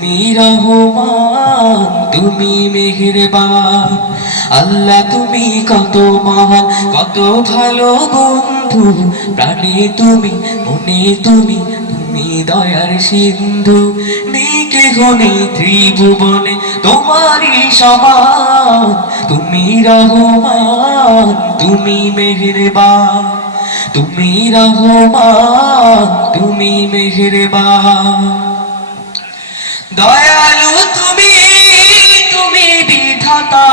তুমি রহমান, তুমি মেহেরবান। আল্লাহ, তুমি কত মহান, কত ভালো বন্ধু। প্রাণে তুমি, মনে তুমি তুমি দয়ার সিন্ধু। নেই কেহ নেই ত্রিভুবনে তোমারই সমান। তুমি রহমান, তুমি মেহেরবান। তুমি রহমান, তুমি মেহেরবান। দয়ালু তুমি তুমি বিধাতা।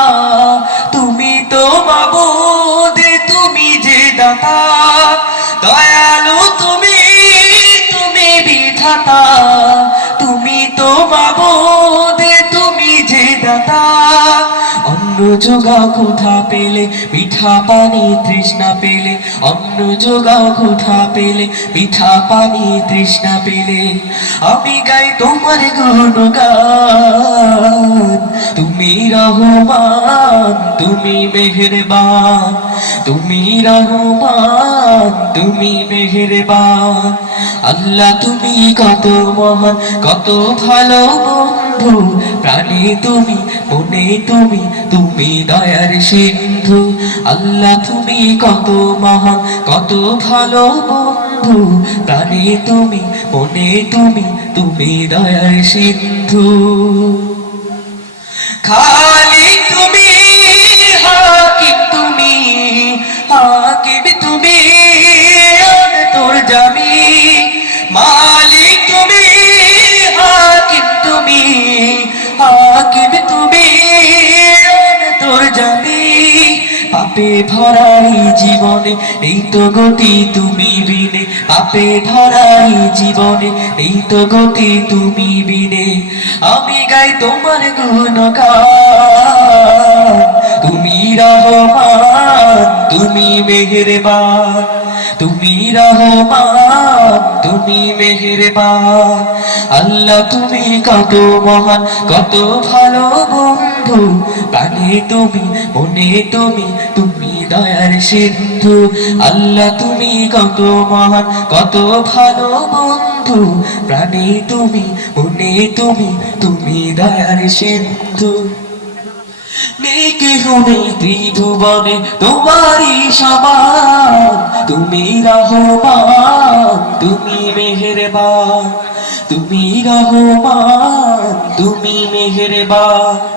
তুমি তো মাবুদ, তুমি যে দাতা। দয়ালু তুমি তুমি বিধাতা। তুমি তো মাবুদ, তুমি যে দাতা। অন্ন যোগা কোথা পেলে মিঠা পানি তৃষ্ণা পেলে, অন্ন যোগা কোথা পেলে মিঠা পানি তৃষ্ণা পেলে। আমি গাই তোমার গুণগান তুমি রহমান, তুমি মেহেরবান, তুমি রহমান, তুমি মেহেরবান। আল্লাহ তুমি কত মহান, কত ভালো বন্ধু প্রাণে তুমি মনে তুমি তুমি দয়ার সিন্ধু। আল্লাহ, তুমি কত মহান, কত ভালো বন্ধু। প্রাণে তুমি মনে তুমি তুমি দয়ার সিন্ধু। খালি তুমি, হাকিম তুমি হাকিম তুমি তোর জামি। মালিক জীবনে, এই তো গতি তুমি বিনে, পাপে ভরাই জীবনে, এই তো গতি তুমি বিনে। আমি গাই তোমার গুণগান, তুমি রহমান, তুমি মেহেরবান, তুমি রহমান, তুমি মেহেরবান। আল্লাহ তুমি কত মহান, কত ভালো বন্ধু প্রাণে তুমি, মনে তুমি তুমি দয়ার সিন্ধু। আল্লাহ, তুমি কত মহান, কত ভালো বন্ধু। প্রাণে তুমি, মনে তুমি তুমি দয়ার সিন্ধু। ত্রিভুবনে তোমারই সমান, তুমি রহমান, তুমি মেহেরবান। তুমি রহমান, তুমি মেহেরবান।